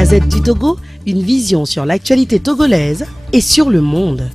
Gazette du Togo, une vision sur l'actualité togolaise et sur le monde.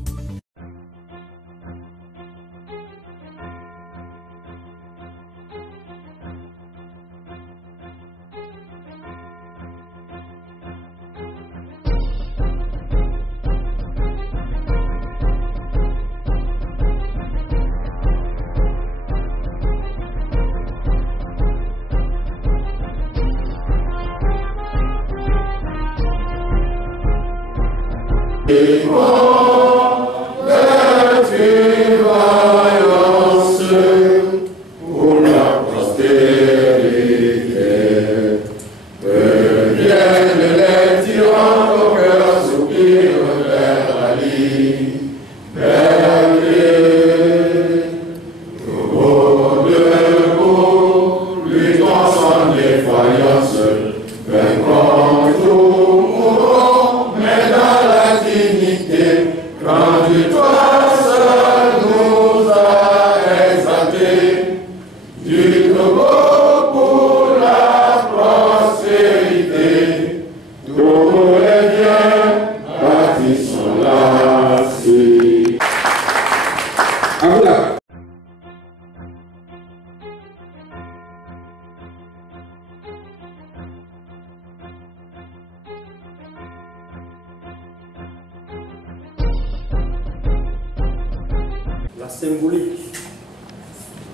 La symbolique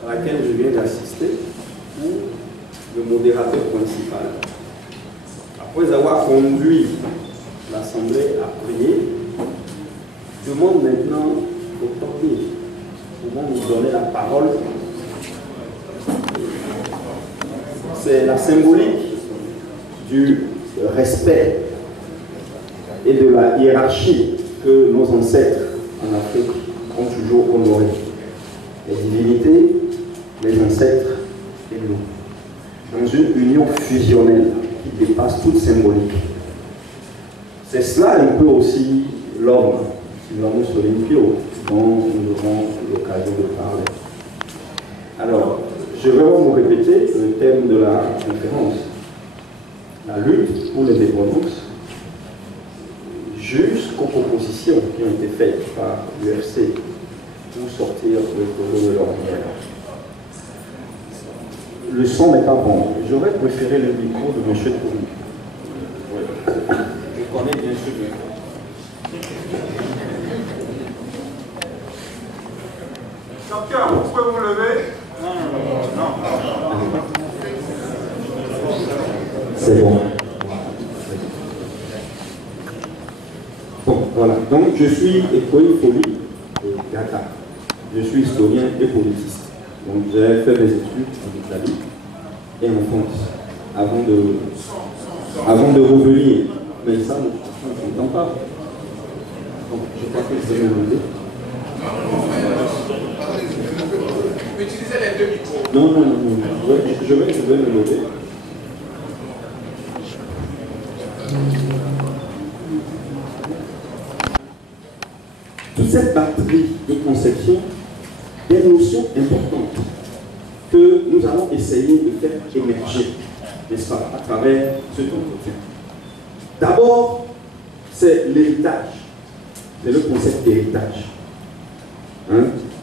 à laquelle je viens d'assister, où le modérateur principal, après avoir conduit l'Assemblée à prier, demande maintenant au premier comment nous donner la parole. C'est la symbolique du respect et de la hiérarchie que nos ancêtres en Afrique ont toujours honoré. Les divinités, les ancêtres et nous. Dans une union fusionnelle qui dépasse toute symbolique. C'est cela un peu aussi l'homme, Sylvanus Olympio, dont nous aurons l'occasion de parler. Alors, je vais vous répéter le thème de la conférence. La lutte pour l'indépendance, jusqu'aux propositions qui ont été faites par l'UFC pour sortir le Togo de l'ordinaire. Le son n'est pas bon. J'aurais préféré le micro de M. Tourou. Je connais bien ce micro. Champion, vous pouvez vous lever? Non. C'est bon. Bon, voilà. Donc, je suis Ekoï Gata. Je suis historien et politiste. Donc, j'ai fait mes études en Italie et en France avant de revenir. Mais ça, je n'entends pas. Donc, je crois que c'est mon idée. Utilisez les deux micros. Non. Je vais me lever. Toute cette batterie de conception des notions importantes que nous allons essayer de faire émerger, n'est-ce pas, à travers cet entretien. D'abord, c'est l'héritage. C'est le concept d'héritage.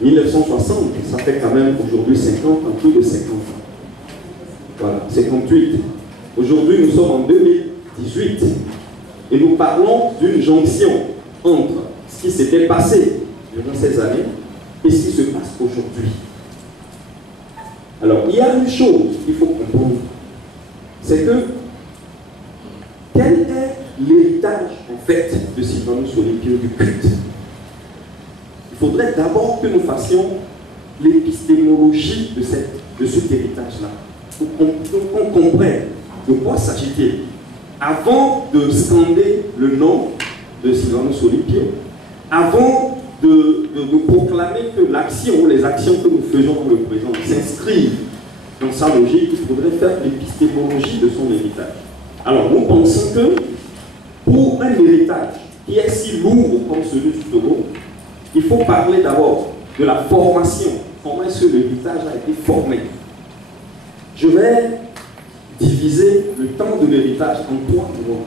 1960, ça fait quand même aujourd'hui 50 ans, plus de 50 ans. Voilà, 58. Aujourd'hui, nous sommes en 2018 et nous parlons d'une jonction entre ce qui s'était passé durant ces années et ce qui se passe aujourd'hui. Alors, il y a une chose qu'il faut comprendre, c'est que quel est l'héritage en fait de Sylvanus Olympio du culte? Il faudrait d'abord que nous fassions l'épistémologie de cet héritage-là, pour qu'on comprenne de quoi s'agit-il. Avant de scander le nom de Sylvanus Olympio, avant de proclamer que l'action ou les actions que nous faisons dans le présent s'inscrivent dans sa logique, il faudrait faire l'épistémologie de son héritage. Alors nous pensons que pour un héritage qui est si lourd comme celui du Togo, il faut parler d'abord de la formation. Comment est-ce que l'héritage a été formé? Je vais diviser le temps de l'héritage en 3 mois.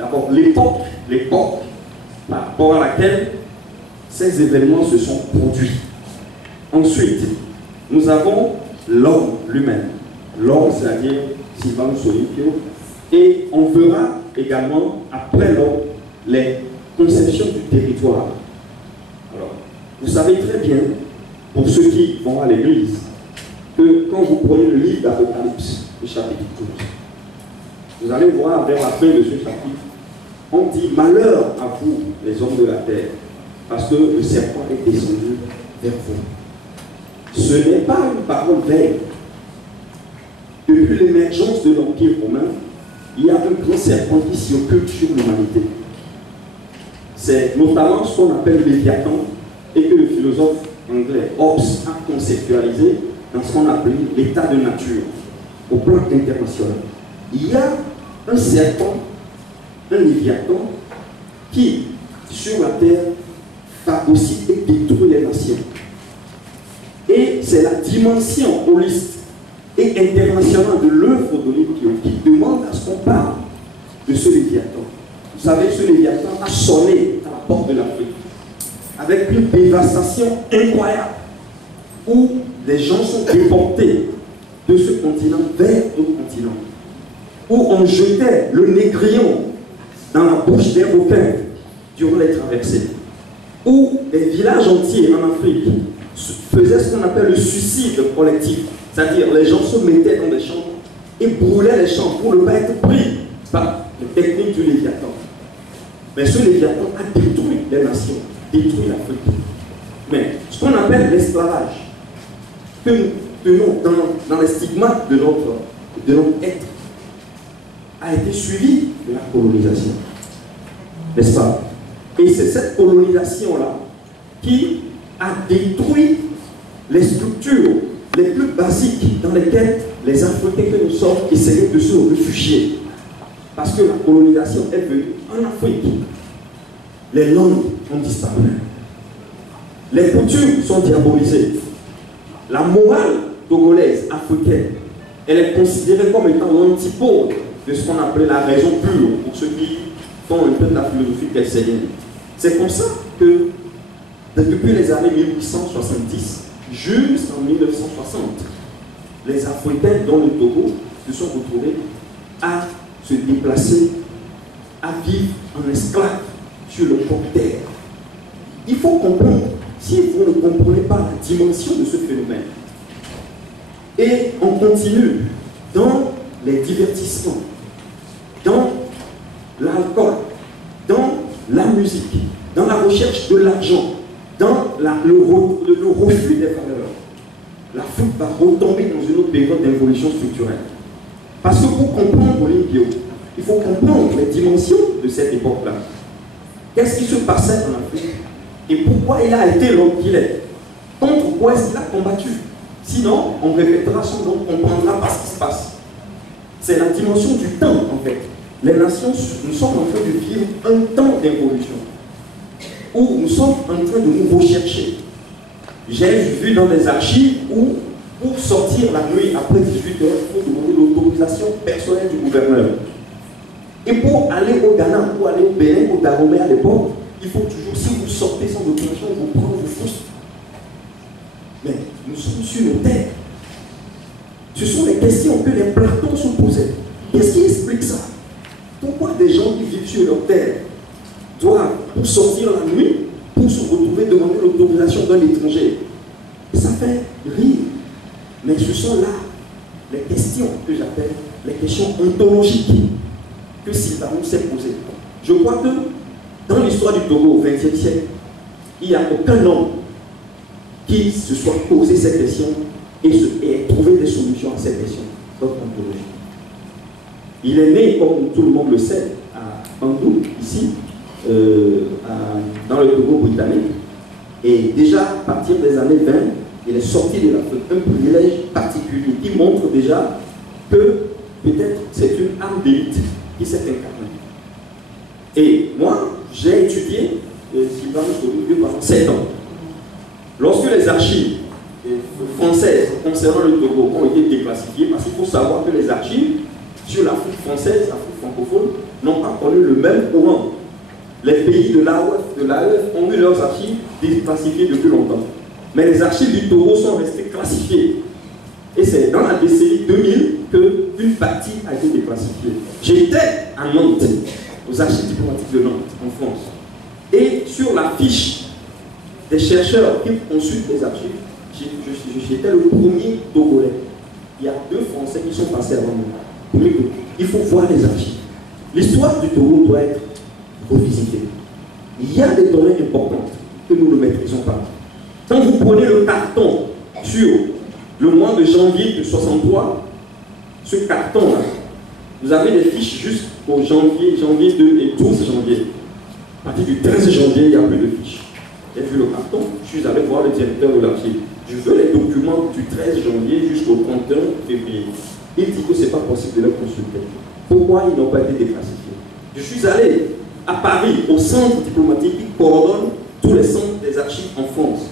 d'abord l'époque par rapport à laquelle ces événements se sont produits. Ensuite, nous avons l'homme lui-même. L'homme, c'est-à-dire Sylvanus Olympio. Et on verra également, après l'homme, les conceptions du territoire. Alors, vous savez très bien, pour ceux qui vont à l'église, que quand vous prenez le livre d'Apocalypse, le chapitre 12, vous allez voir vers la fin de ce chapitre, on dit malheur à vous, les hommes de la terre, parce que le serpent est descendu vers vous. Ce n'est pas une parole vaine. Depuis l'émergence de l'Empire romain, il y a un grand serpent qui s'y occupe sur l'humanité. C'est notamment ce qu'on appelle le Léviathan et que le philosophe anglais Hobbes a conceptualisé dans ce qu'on appelle l'état de nature au plan international. Il y a un serpent, un Léviathan, qui, sur la terre, phagocyte et détruit les nations. Et c'est la dimension holiste et internationale de l'œuvre d'Olympio qui demande à ce qu'on parle de ce Léviathan. Vous savez, ce Léviathan a sonné à la porte de l'Afrique avec une dévastation incroyable où les gens sont déportés de ce continent vers d'autres continents, où on jetait le négrion dans la bouche des requins durant les traversées, où des villages entiers en Afrique faisaient ce qu'on appelle le suicide collectif, c'est-à-dire les gens se mettaient dans des champs et brûlaient les champs pour ne pas être pris par les techniques du Léviathan. Mais ce Léviathan a détruit les nations, détruit l'Afrique. Mais ce qu'on appelle l'esclavage, que nous tenons dans les stigmates de notre être, a été suivi de la colonisation. N'est-ce pas? Et c'est cette colonisation-là qui a détruit les structures les plus basiques dans lesquelles les Africains que nous sommes essayaient de se réfugier. Parce que la colonisation est venue en Afrique. Les langues ont disparu. Les coutumes sont diabolisées. La morale togolaise, africaine, elle est considérée comme étant l'antipode de ce qu'on appelait la raison pure, pour ceux qui font un peu de la philosophie kelseyenne. C'est comme ça que, depuis les années 1870 jusqu'en 1960, les Africains, dont le Togo, se sont retrouvés à se déplacer, à vivre en esclave sur le port terre. Il faut comprendre, si vous ne comprenez pas la dimension de ce phénomène, et on continue dans les divertissements, dans l'alcool, dans la musique, dans la recherche de l'argent, dans le refus des valeurs, l'Afrique va retomber dans une autre période d'évolution structurelle. Parce que pour comprendre Olympio, il faut comprendre les dimensions de cette époque-là. Qu'est-ce qui se passait en Afrique et pourquoi il a été l'homme qu'il est? Contre quoi est-ce qu'il a combattu? Sinon, on répétera sans doute, on ne comprendra pas ce qui se passe. C'est la dimension du temps, en fait. Les nations, nous sommes en train de vivre un temps d'évolution où nous sommes en train de nous rechercher. J'ai vu dans des archives où, pour sortir la nuit après 18 heures, il faut demander l'autorisation personnelle du gouverneur. Et pour aller au Ghana, pour aller au Bénin, au Dahomey à l'époque, il faut toujours, si vous sortez sans autorisation, vous prenez, vous foussez. Mais nous sommes sur nos terres. Ce sont les questions que les Platons se posaient. Qu'est-ce qui explique ça? Pourquoi des gens qui vivent sur leur terre doivent, pour sortir la nuit, pour se retrouver, demander l'autorisation d'un étranger? Ça fait rire. Mais ce sont là les questions que j'appelle les questions ontologiques que Sylvanus s'est posées. Je crois que dans l'histoire du Togo au XXe siècle, il n'y a aucun homme qui se soit posé ces questions et trouvé des solutions à ces questions ontologiques. Il est né, comme tout le monde le sait, à Bandung, ici, dans le Togo britannique. Et déjà, à partir des années 20, il est sorti de l'Afrique. Un privilège particulier qui montre déjà que peut-être c'est une âme d'élite qui s'est incarnée. Et moi, j'ai étudié Sylvanus Olympio pendant 7 ans. Lorsque les archives françaises concernant le Togo ont été déclassifiées, parce qu'il faut savoir que les archives sur l'Afrique française, l'Afrique francophone, n'ont pas connu le même courant. Les pays de l'AEF ont eu leurs archives déclassifiées depuis longtemps. Mais les archives du Togo sont restées classifiées. Et c'est dans la décennie 2000 qu'une partie a été déclassifiée. J'étais à Nantes, aux archives diplomatiques de Nantes, en France. Et sur la fiche des chercheurs qui consultent les archives, j'étais le premier Togolais. Il y a 2 Français qui sont passés avant moi. Il faut voir les archives. L'histoire du Togo doit être revisitée. Il y a des données importantes que nous ne maîtrisons pas. Quand vous prenez le carton sur le mois de janvier de 63, ce carton-là, vous avez des fiches jusqu'au janvier 2 et 12 janvier. À partir du 13 janvier, il n'y a plus de fiches. J'ai vu le carton, je suis allé voir le directeur de l'archive. Je veux les documents du 13 janvier jusqu'au 31 février. Il dit que ce n'est pas possible de les consulter. Pourquoi ils n'ont pas été déclassifiés? Je suis allé à Paris, au centre diplomatique qui coordonne tous les centres des archives en France.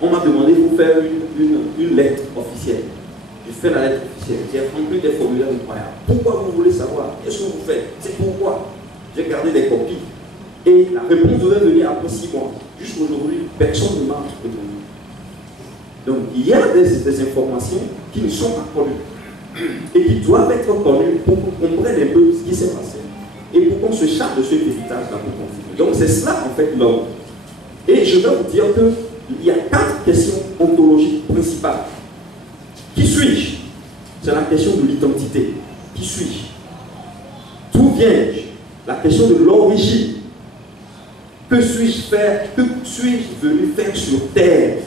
On m'a demandé de faire une lettre officielle. J'ai fait la lettre officielle. J'ai rempli des formulaires incroyables. Pourquoi vous voulez savoir? Qu'est-ce que vous faites? C'est pourquoi. J'ai gardé des copies. Et la réponse devait venir après 6 mois. Jusqu'aujourd'hui, personne ne m'a répondu. Donc, il y a des informations qui ne sont pas connues et qui doivent être connues pour qu'on comprenne un peu ce qui s'est passé et pour qu'on se charge de cet héritage-là pour continuer. Donc, c'est cela, en fait, l'ordre. Et je vais vous dire qu'il y a 4 questions ontologiques principales. Qui suis-je? C'est la question de l'identité. Qui suis-je? D'où viens-je? La question de l'origine. Que suis-je faire? Que suis-je venu faire sur Terre?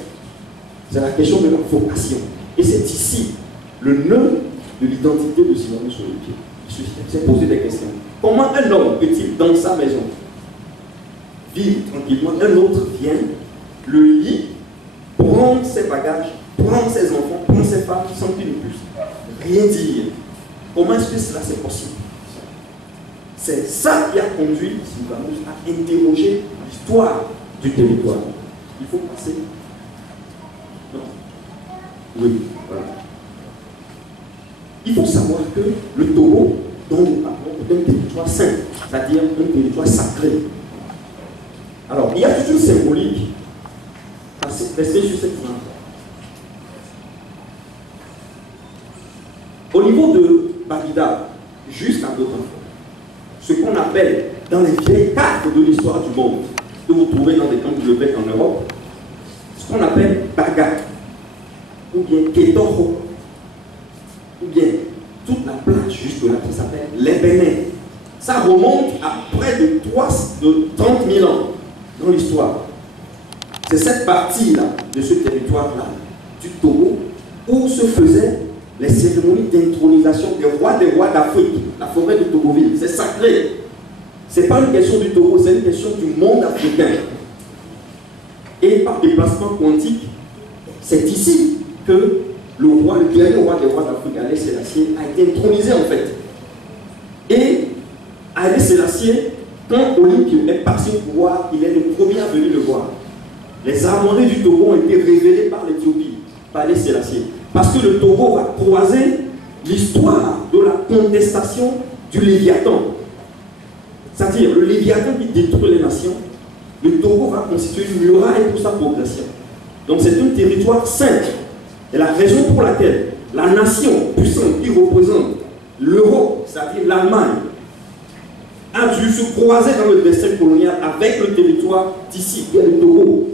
C'est la question de la vocation. Et c'est ici le nœud de l'identité de Simone sur le pied. Il s'est posé des questions. Comment un homme peut-il, dans sa maison, vivre tranquillement? Un autre vient, le lit, prendre ses bagages, prendre ses enfants, prendre ses femmes, sans qu'il ne puisse rien dire. Comment est-ce que cela c'est possible? C'est ça qui a conduit Sylvanus à interroger l'histoire du territoire. Il faut passer. Non. Oui, voilà. Il faut savoir que le Togo, dont nous parlons, est un territoire saint, c'est-à-dire un territoire sacré. Alors, il y a toute une symbolique. Restez sur cette image. Au niveau de Bagdad, juste à d'autres enfants, ce qu'on appelle dans les vieilles cartes de l'histoire du monde, que vous trouvez dans des camps de bibliothèques en Europe, ce qu'on appelle Baga, ou bien Ketoro, ou bien toute la plage jusque-là qui s'appelle les Bénin. Ça remonte à près de 30 000 ans dans l'histoire. C'est cette partie-là, de ce territoire-là, du Togo, où se faisaient les cérémonies d'intronisation des rois d'Afrique, la forêt de Togoville. C'est sacré. Ce n'est pas une question du Togo, c'est une question du monde africain. Et par déplacement quantique, c'est ici que le dernier roi des rois d'Afrique, Haïlé Sélassié, a été intronisé en fait. Et Haïlé Sélassié, quand Olympio est passé au pouvoir, il est le premier à venir le voir. Les armoiries du Togo ont été révélées par l'Éthiopie, par Haïlé Sélassié. Parce que le Togo va croiser l'histoire de la contestation du Léviathan. C'est-à-dire le Léviathan qui détruit les nations, le Togo va constituer une muraille pour sa progression. Donc c'est un territoire saint. Et la raison pour laquelle la nation puissante qui représente l'Europe, c'est-à-dire l'Allemagne, a dû se croiser dans le destin colonial avec le territoire d'ici, qui est le Togo.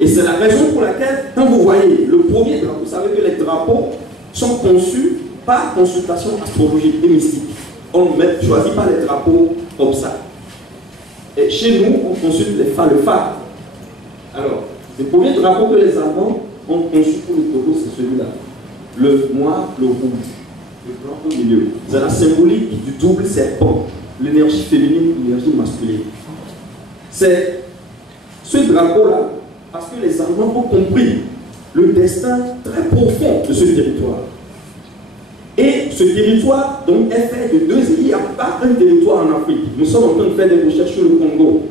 Et c'est la raison pour laquelle, quand vous voyez le premier drapeau, vous savez que les drapeaux sont conçus par consultation astrologique et mystique. On ne choisit pas les drapeaux comme ça. Et chez nous, on consulte le phare. Alors, le premier drapeau que les Allemands ont conçu pour le Togo, c'est celui-là. Le noir, le rouge, le blanc au milieu. C'est la symbolique du double serpent, l'énergie féminine et l'énergie masculine. C'est ce drapeau-là, parce que les Allemands ont compris le destin très profond de ce territoire. Et ce territoire donc, est fait de 2 îles. Il n'y a pas un territoire en Afrique. Nous sommes en train de faire des recherches sur le Congo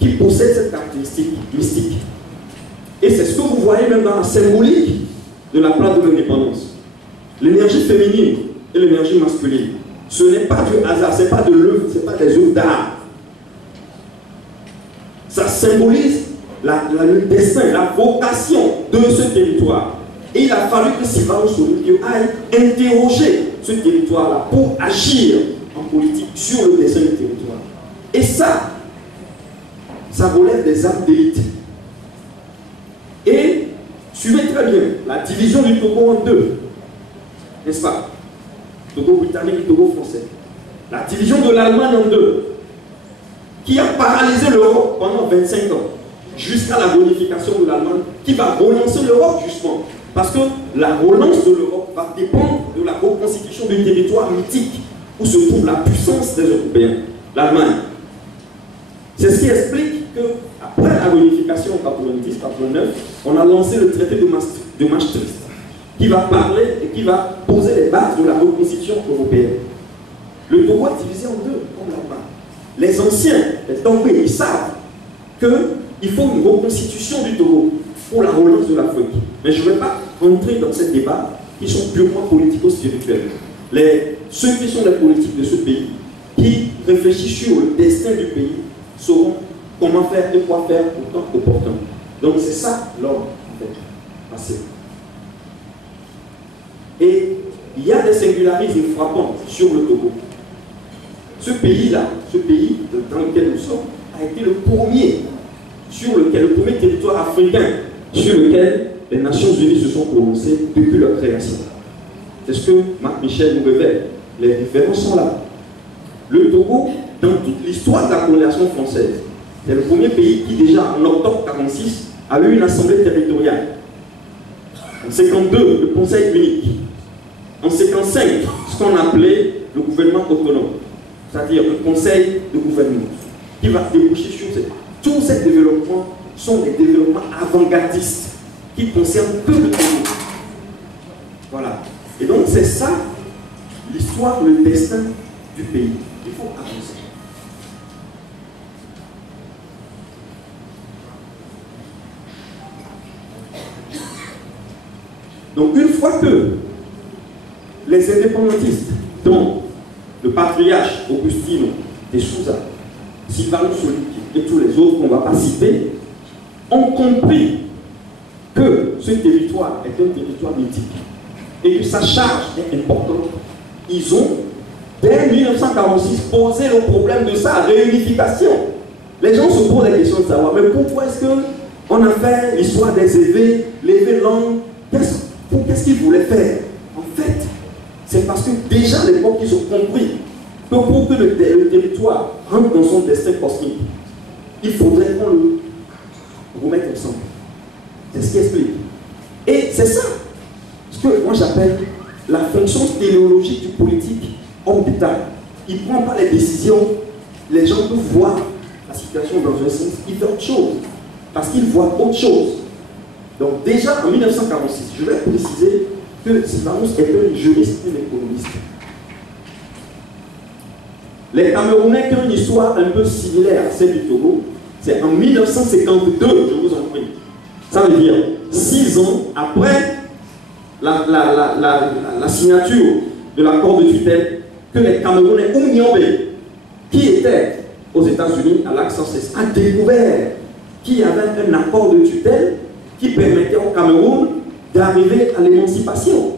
qui possède cette caractéristique mystique. Et c'est ce que vous voyez même dans la symbolique de la place de l'indépendance. L'énergie féminine et l'énergie masculine. Ce n'est pas du hasard, ce n'est pas de l'œuvre, ce n'est pas des œuvres d'art. Ça symbolise le destin, la vocation de ce territoire. Et il a fallu que Sylvanus Olympio aille interroger ce territoire-là pour agir en politique sur le destin du territoire. Et ça relève des armes d'élite. Et suivez très bien la division du Togo en deux, n'est-ce pas? Togo britannique et Togo français. La division de l'Allemagne en deux, qui a paralysé l'Europe pendant 25 ans, jusqu'à la réunification de l'Allemagne, qui va relancer l'Europe justement. Parce que la relance de l'Europe va dépendre de la reconstitution du territoire mythique où se trouve la puissance des Européens, l'Allemagne. C'est ce qui explique qu'après la réunification en 90-89, on a lancé le traité de Maastricht, qui va parler et qui va poser les bases de la reconstitution européenne. Le Togo est divisé en deux, comme l'Allemagne. Les anciens, les Tongolais, ils savent qu'il faut une reconstitution du Togo pour la relance de l'Afrique. Mais je ne vais pas rentrer dans ces débats qui sont purement politico-spirituels. Ceux qui sont les politiques de ce pays, qui réfléchissent sur le destin du pays, sauront comment faire et quoi faire au temps opportun. Donc c'est ça l'ordre, en fait, passé. Et il y a des singularités frappantes sur le Togo. Ce pays-là, ce pays dans lequel nous sommes, a été le premier territoire africain sur lequel les Nations Unies se sont prononcées depuis leur création. C'est ce que Marc Michel nous révèle. Les références sont là. Le Togo, dans toute l'histoire de la colonisation française, c'est le premier pays qui, déjà en octobre 1946, a eu une assemblée territoriale. En 1952, le Conseil unique. En 1955, ce qu'on appelait le gouvernement autonome, c'est-à-dire le Conseil de gouvernement, qui va déboucher sur tous ces développements sont des développements avant-gardistes qui concernent que le Togo. Voilà. Et donc c'est ça l'histoire, le destin du pays. Il faut avancer. Donc une fois que les indépendantistes, dont le patriarche Augustino de Souza, Sylvanus Olympio et tous les autres qu'on ne va pas citer, ont compris que ce territoire est un territoire mythique et que sa charge est importante, ils ont, dès 1946, posé le problème de sa réunification. Les gens se posent la question de savoir, mais pourquoi est-ce qu'on a fait l'histoire des évêques, l'évêque langue, qu'est-ce qu'ils voulaient faire? En fait, c'est parce que déjà à l'époque, ils ont compris que pour que le territoire rentre dans son destin cosmique, il faudrait qu'on le remette ensemble. C'est ce qui explique. Et c'est ça ce que moi j'appelle la fonction téléologique du politique homme d'État. Il ne prend pas les décisions, les gens peuvent voir la situation dans un sens, il fait autre chose, parce qu'il voit autre chose. Donc déjà en 1946, je vais préciser que Sylvanus est un juriste et un économiste. Les Camerounais qui ont une histoire un peu similaire à celle du Togo, c'est en 1952, je vous en prie. Ça veut dire 6 ans après la signature de l'accord de tutelle, que les Camerounais Oumyombe, qui étaient aux États-Unis à l'Access, a découvert qu'il y avait un accord de tutelle qui permettait au Cameroun d'arriver à l'émancipation.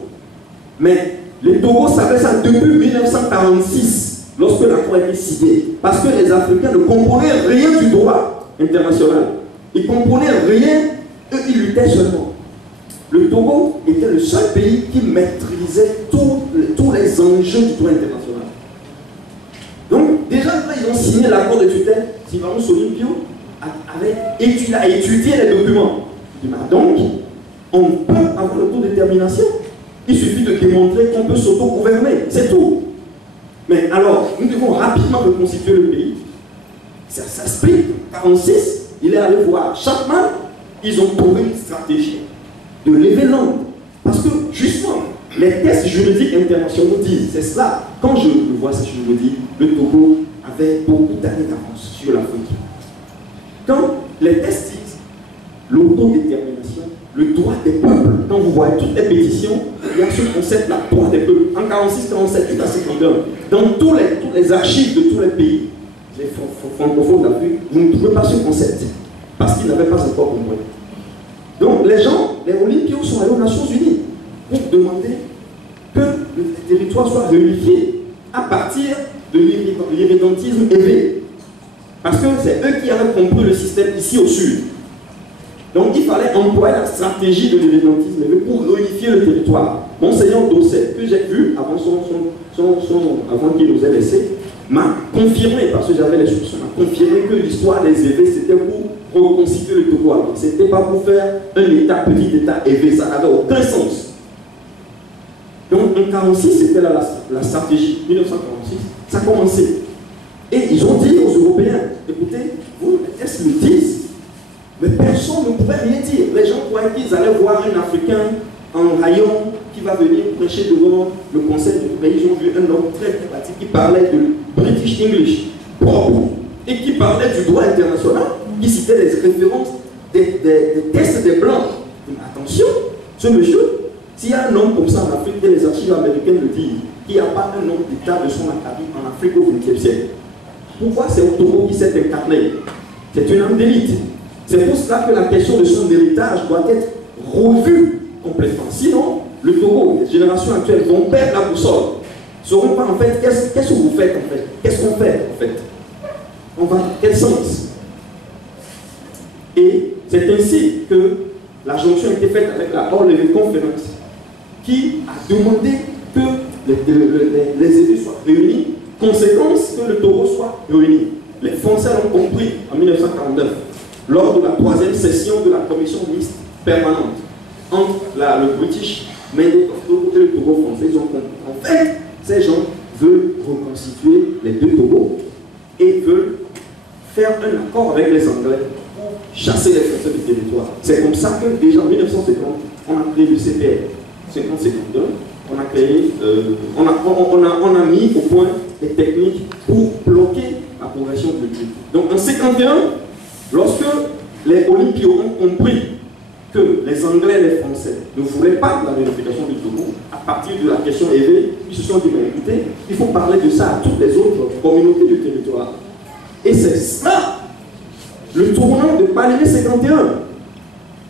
Mais les Togo savaient ça depuis 1946, lorsque l'accord a été signé. Parce que les Africains ne comprenaient rien du droit international. Ils ne comprenaient rien, eux ils luttaient seulement. Le Togo était le seul pays qui maîtrisait tous les enjeux du droit international. Donc, déjà, quand ils ont signé l'accord de tutelle, Sylvanus Olympio a étudié les documents. Il dit, donc, on peut avoir l'autodétermination. Il suffit de démontrer qu'on peut s'auto-gouverner. C'est tout. Mais alors, nous devons rapidement reconstituer le pays. Ça s'explique. En 1946, il est allé voir Chapman. Ils ont trouvé une stratégie de lever l'angle. Parce que, justement, les tests juridiques internationaux disent, c'est cela. Quand je vois ça, je me dis, le Togo avait beaucoup d'années d'avance sur l'Afrique. Quand les tests disent, l'autodétermination le droit des peuples. Quand vous voyez toutes les pétitions, il y a ce concept-là, droit des peuples. En 46, 47, jusqu'à 51, dans toutes les archives de tous les pays, les francophones d'Afrique, vous ne trouvez pas ce concept, parce qu'ils n'avaient pas encore compris. Donc les gens, les Olympios sont allés aux Nations Unies pour demander que le territoire soit réunifié à partir de l'irrédentisme élevé. Parce que c'est eux qui avaient compris le système ici au sud. Donc il fallait employer la stratégie de l'irrédentisme élevé pour réunifier le territoire. Monseigneur Dosset, que j'ai vu avant, avant qu'il nous ait laissé, m'a confirmé, parce que j'avais les soupçons, m'a confirmé que l'histoire des évêques c'était pour reconstituer le Togo. Alors ce n'était pas pour faire un État, petit État élevé, ça n'avait aucun sens. Donc en 1946, c'était la stratégie, 1946, ça a commencé. Et ils ont dit aux Européens, écoutez, vous, qu'est-ce qu'ils disent? Mais personne ne pouvait rien dire. Les gens croyaient qu'ils allaient voir un Africain en rayon qui va venir prêcher devant le conseil du pays. Ils ont vu un homme très pratique qui parlait de British English propre et qui parlait du droit international, qui citait les références des tests des Blancs. Mais attention, ce monsieur, s'il y a un homme comme ça en Afrique, et les archives américaines le disent, qu'il n'y a pas un homme d'État de son acabit en Afrique au XXe siècle. Pourquoi c'est au Togo qui s'est incarné? C'est une âme d'élite. C'est pour cela que la question de son héritage doit être revue complètement. Sinon, le Togo, les générations actuelles vont perdre la boussole. Ne sauront pas en fait qu'est-ce que vous faites en fait. Qu'est-ce qu'on fait en fait? On va dans quel sens? Et c'est ainsi que la jonction a été faite avec la All-Level Conference qui a demandé que les élus soient réunis, conséquence que le Togo soit réuni. Les Français l'ont compris en 1949, lors de la 3e session de la commission mixte permanente entre le British Mandate of Togo et le Togo français. Ils ont compris. En fait, ces gens veulent reconstituer les deux Togos et veulent faire un accord avec les Anglais pour chasser les Français du territoire. C'est comme ça que déjà en 1950, on a créé le CPR. 50-52, on a créé, on a mis au point des techniques pour bloquer la progression de l'État. Donc en 1951, lorsque les Olympios ont compris que les Anglais et les Français ne voulaient pas de la réunification du Togo, à partir de la question élevée, ils se sont dit, mais écoutez, il faut parler de ça à toutes les autres communautés du territoire. Et c'est ça, le tournant de Palémé 51.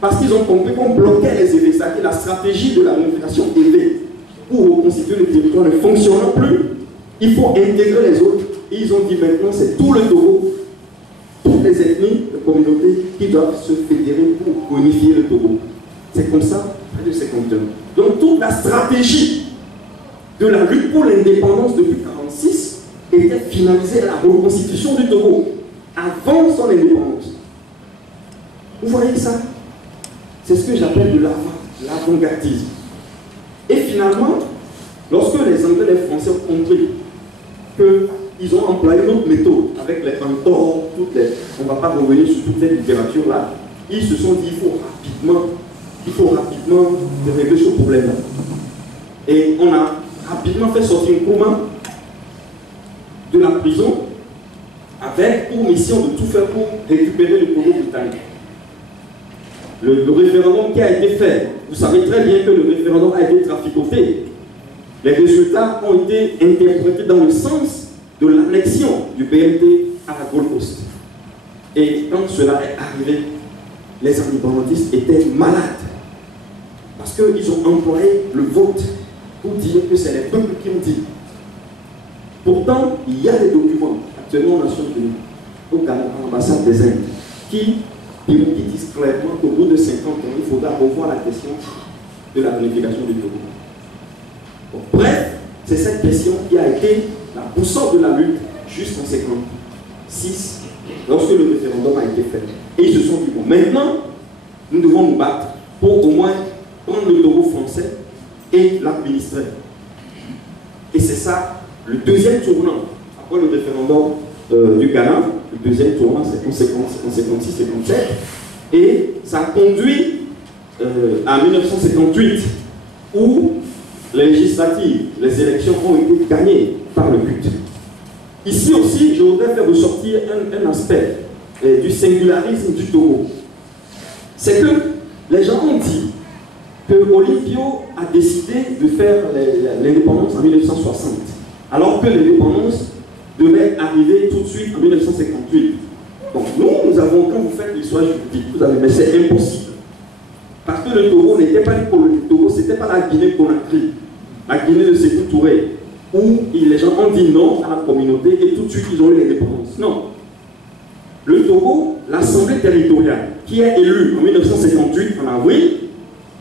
Parce qu'ils ont compris qu'on bloquait les évêques, c'est-à-dire la stratégie de la réunification élevée pour reconstituer le territoire ne fonctionnant plus. Il faut intégrer les autres. Et ils ont dit maintenant, c'est tout le Togo, toutes les ethnies, les communautés qui doivent se fédérer pour unifier le Togo. C'est comme ça, près de 51. Donc toute la stratégie de la lutte pour l'indépendance depuis 1946 était finalisée à la reconstitution du Togo, avant son indépendance. Vous voyez ça? C'est ce que j'appelle de l'avant-gardisme. Et finalement, lorsque les Anglais et les Français ont compris qu'ils ont employé une autre méthode avec les mentors, on ne va pas revenir sur toute cette littérature-là, ils se sont dit il faut rapidement régler ce problème-là. Et on a rapidement fait sortir Nkrumah de la prison avec pour mission de tout faire pour récupérer le Togo britannique. Le référendum qui a été fait, vous savez très bien que le référendum a été traficoté. Les résultats ont été interprétés dans le sens de l'annexion du BNT à la Gold Coast. Et quand cela est arrivé, les indépendantistes étaient malades. Parce qu'ils ont employé le vote pour dire que c'est les peuples qui ont dit. Pourtant, il y a des documents actuellement aux Nations Unies, au Ghana, à l'ambassade des Indes, qui disent clairement qu'au bout de 50 ans, il faudra revoir la question de la réunification du Togo. Donc, bref, c'est cette question qui a été la boussole de la lutte jusqu'en 1956, lorsque le référendum a été fait. Et ils se sont dit, bon, maintenant, nous devons nous battre pour au moins prendre le Togo français et l'administrer. Et c'est ça, le deuxième tournant, après le référendum du Ghana, le deuxième tournant, c'est en 56-57, et ça a conduit à 1958, où les législatives, les élections ont été gagnées par le but. Ici aussi, je voudrais faire ressortir un aspect du singularisme du Togo. C'est que les gens ont dit que Olympio a décidé de faire l'indépendance en 1960, alors que l'indépendance devait arriver tout de suite en 1958. Donc nous avons, quand vous faites l'histoire juridique, vous avez, mais c'est impossible. Parce que le Togo n'était pas le Togo, c'était pas la Guinée-Conakry, la Guinée de Sékou Touré, où les gens ont dit non à la communauté et tout de suite ils ont eu l'indépendance. Non. Le Togo, l'Assemblée territoriale, qui est élue en 1958, en avril,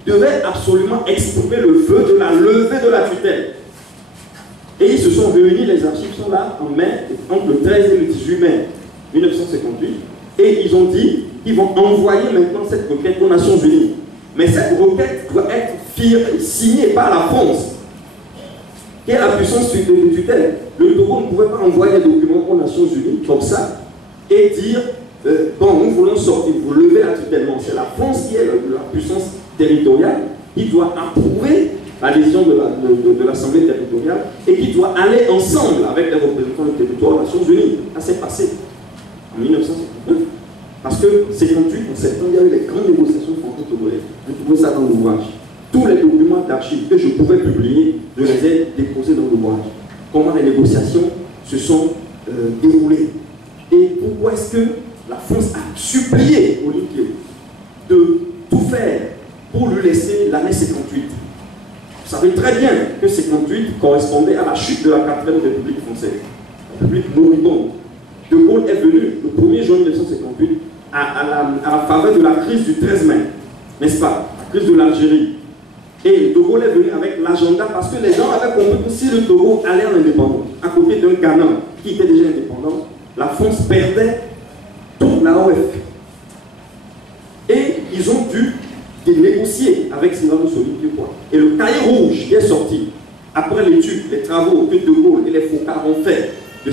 devait absolument exprimer le vœu de la levée de la tutelle. Et ils se sont réunis, les archives sont là, en mai, entre le 13 et le 18 mai 1958, et ils ont dit qu'ils vont envoyer maintenant cette requête aux Nations Unies. Mais cette requête doit être signée par la France, qui est la puissance de tutelle. Le Togo ne pouvait pas envoyer des documents aux Nations Unies comme ça et dire bon, nous voulons sortir, vous levez la tutelle. Non, c'est la France qui est la puissance territoriale qui doit approuver la décision de l'Assemblée territoriale et qui doit aller ensemble avec les représentants du territoire aux Nations Unies. Ça s'est passé en 1959. Parce que 58, en septembre, il y a eu les grandes négociations franco-togolaises. Vous trouvez ça dans l'ouvrage. Tous les documents d'archives que je pouvais publier, je les ai déposés dans l'ouvrage. Comment les négociations se sont déroulées. Et pourquoi est-ce que la France a supplié Olympio de tout faire pour lui laisser l'année 58. Vous savez très bien que 58 correspondait à la chute de la 4e République française, la République moribonde. De Gaulle est venu le 1er juin 1958 à la faveur de la crise du 13 mai, n'est-ce pas? La crise de l'Algérie. Et De Gaulle est venu avec l'agenda parce que les gens avaient compris que si le Togo allait en indépendance, à côté d'un Ghana qui était déjà indépendant, la France perdait toute la OF. Et ils ont dû négocier avec Sylvanus Olympio. Et le cahier rouge qui est sorti, après l'étude, les travaux que De Gaulle et les Foucault ont fait de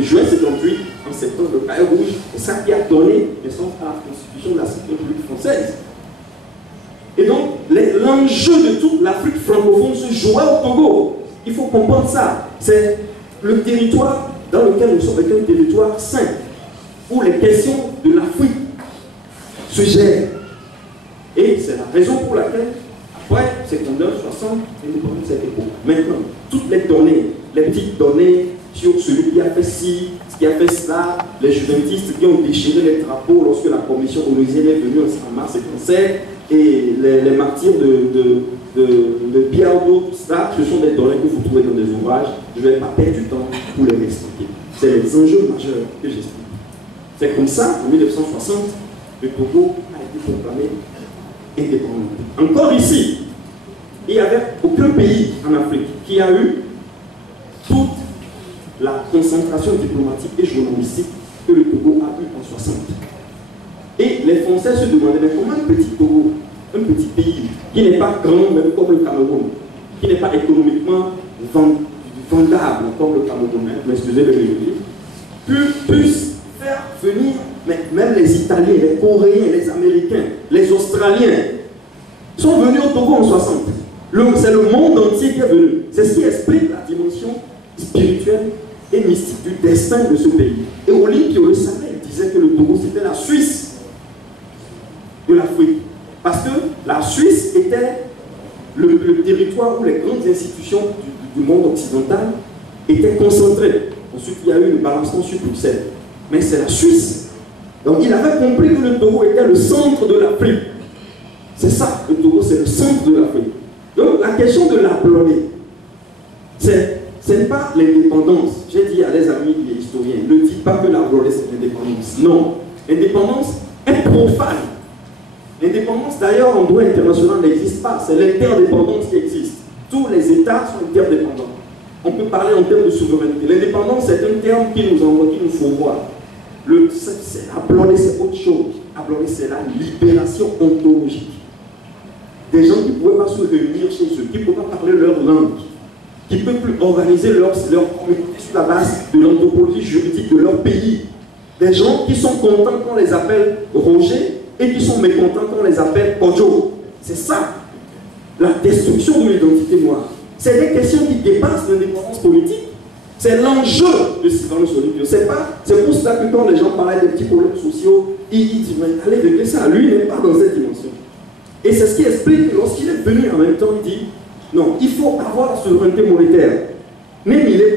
juin 58 en septembre, le cahier rouge, c'est ça qui a donné naissance à la constitution de la République française. Et donc, l'enjeu de toute l'Afrique francophone se jouait au Togo. Il faut comprendre ça. C'est le territoire dans lequel nous sommes, un territoire sain, où les questions de l'Afrique se gèrent. Et c'est la raison pour laquelle, après 59, 60, indépendance cette époque. Maintenant, toutes les données, les petites données sur celui qui a fait ci, ce qui a fait cela, les juventistes qui ont déchiré les drapeaux lorsque la commission onusienne est venue en mars 57, et les martyrs de Biardo, tout ça, ce sont des données que vous trouvez dans des ouvrages. Je ne vais pas perdre du temps pour les expliquer. C'est les enjeux majeurs que j'explique. C'est comme ça, en 1960, le Togo a été proclamé indépendant. Encore ici, il n'y avait aucun pays en Afrique qui a eu toute la concentration diplomatique et journalistique que le Togo a eu en 60. Et les Français se demandaient, mais comment un petit Togo, un petit pays, qui n'est pas grand même comme le Cameroun, qui n'est pas économiquement vendable comme le Cameroun, excusez le dire, puisse faire venir même les Italiens, les Coréens, les Américains, les Australiens, sont venus au Togo en 60. C'est le monde entier qui est venu. C'est ce qui explique la dimension spirituelle et mystique du destin de ce pays. Et Olympio le savait, il disait que le Togo c'était la Suisse de l'Afrique. Parce que la Suisse était le territoire où les grandes institutions du monde occidental étaient concentrées. Ensuite, il y a eu le balancement sur Bruxelles. Mais c'est la Suisse. Donc il avait compris que le Togo était le centre de l'Afrique. C'est ça, le Togo, c'est le centre de l'Afrique. Donc la question de l'appeler, ce n'est pas l'indépendance. J'ai dit à des amis et historiens, ne dites pas que l'appeler c'est l'indépendance. Non, l'indépendance est profane. L'indépendance, d'ailleurs, en droit international n'existe pas. C'est l'interdépendance qui existe. Tous les États sont interdépendants. On peut parler en termes de souveraineté. L'indépendance, c'est un terme qui nous envoie, qui nous faut voir. Appeler, c'est autre chose. Appeler, c'est la libération ontologique. Des gens qui ne pouvaient pas se réunir chez eux, qui ne pouvaient pas parler leur langue, qui ne peuvent plus organiser leur communauté sur la base de l'anthropologie juridique de leur pays. Des gens qui sont contents quand on les appelle Roger et qui sont mécontents quand on les appelle Ojo. C'est ça, la destruction de l'identité noire. C'est des questions qui dépassent l'indépendance politique. C'est l'enjeu de Sylvanus Olympio. C'est pour ça que quand les gens parlaient des petits problèmes sociaux, ils disent, mais allez régler ça. Lui, il n'est pas dans cette dimension. Et c'est ce qui explique que lorsqu'il est venu en même temps, il dit non, il faut avoir la souveraineté monétaire. Même il n'est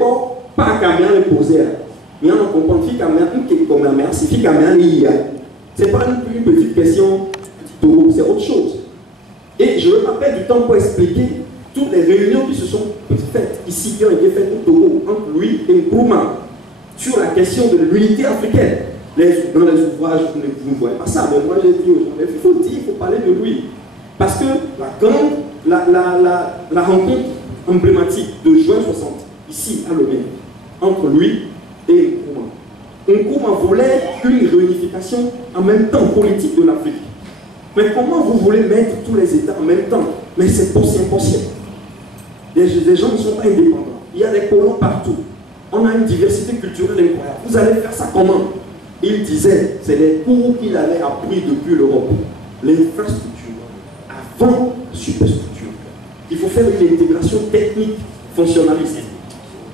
pas Cameroun le poser. Mais on comprend que Cameroun qui est comme la mer, c'est Cameroun il y a. Ce n'est pas une petite question, c'est autre chose. Et je ne vais pas perdre du temps pour expliquer toutes les réunions qui se sont faites ici, qui ont été faites au Togo, entre lui et Nkrumah, sur la question de l'unité africaine. Dans les ouvrages, vous ne voyez pas ça, mais moi j'ai dit aux gens, il faut dire, il faut parler de lui. Parce que la rencontre emblématique de juin 60, ici à Lomé, entre lui et Nkrumah voulait une réunification en même temps politique de l'Afrique. Mais comment vous voulez mettre tous les États en même temps? Mais c'est impossible. Les gens ne sont pas indépendants. Il y a des colons partout. On a une diversité culturelle incroyable. Vous allez faire ça comment? Il disait, c'est les cours qu'il avait appris depuis l'Europe. L'infrastructure, avant la superstructure. Il faut faire une intégration technique fonctionnaliste.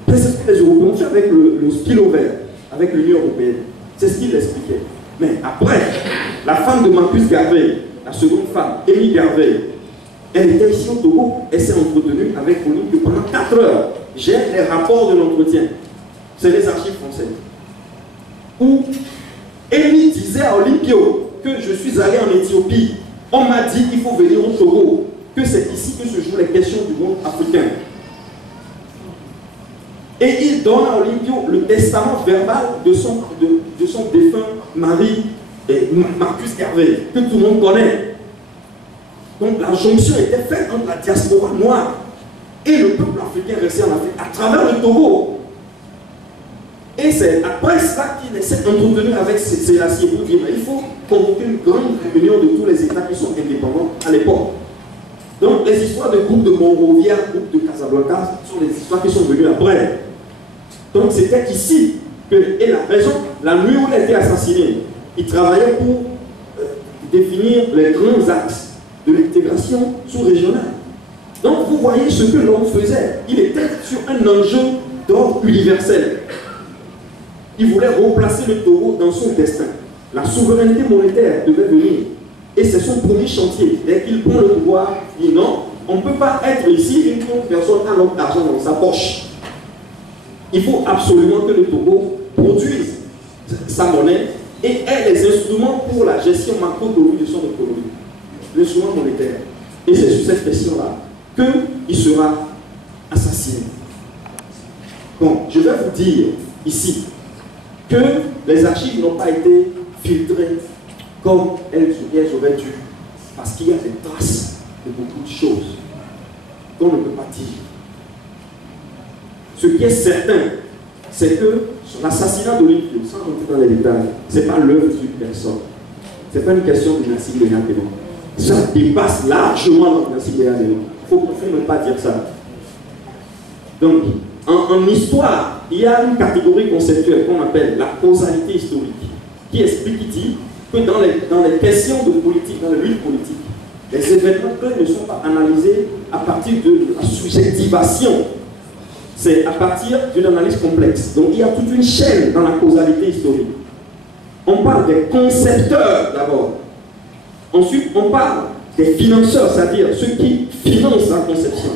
C'est ce que les Européens ont fait avec le spillover, avec l'Union européenne. C'est ce qu'il expliquait. Mais après, la femme de Marcus Garvey, la seconde femme, Émile Garvey, elle était ici au Togo, elle s'est entretenue avec Olympio pendant 4 heures. J'ai les rapports de l'entretien. C'est les archives françaises. Où Émile disait à Olympio que je suis allé en Éthiopie. On m'a dit qu'il faut venir au Togo, que c'est ici que se jouent les questions du monde africain. Et il donne à Olympio le testament verbal de son défunt mari, Marcus Garvey, que tout le monde connaît. Donc la jonction était faite entre la diaspora noire et le peuple africain resté en Afrique à travers le Togo. Et c'est après ça qu'il essaie d'entretenir avec Sélassie pour dire il faut convoquer une grande réunion de tous les États qui sont indépendants à l'époque. Donc les histoires de groupes de Monrovia, groupes de Casablanca sont des histoires qui sont venues après. Donc c'était ici que, et la raison, la nuit où il a été assassiné, il travaillait pour définir les grands axes de l'intégration sous-régionale. Donc vous voyez ce que l'homme faisait. Il était sur un enjeu d'ordre universel. Il voulait replacer le Togo dans son destin. La souveraineté monétaire devait venir. Et c'est son premier chantier. Dès qu'il prend le pouvoir, il dit non, on ne peut pas être ici une personne a l'homme d'argent dans sa poche. Il faut absolument que le Togo produise sa monnaie et ait les instruments pour la gestion macroéconomique de son économie. L'instrument monétaire. Et c'est sur cette question-là qu'il sera assassiné. Bon, je vais vous dire ici que les archives n'ont pas été filtrées comme elles auraient dû, parce qu'il y a des traces de beaucoup de choses qu'on ne peut pas dire. Ce qui est certain, c'est que l'assassinat de l'Olympio, sans rentrer dans les détails, ce n'est pas l'œuvre d'une personne. Ce n'est pas une question de Nassim Béa-Dénon. Ça dépasse largement Nassim Béa-Dénon. Il ne faut même pas dire ça. Donc, en histoire, il y a une catégorie conceptuelle qu'on appelle la causalité historique, qui explique, qui dit que dans les questions de politique, dans les luttes politiques, les événements ne sont pas analysés à partir de la subjectivation. C'est à partir d'une analyse complexe. Donc il y a toute une chaîne dans la causalité historique. On parle des concepteurs d'abord. Ensuite, on parle des financeurs, c'est-à-dire ceux qui financent la conception.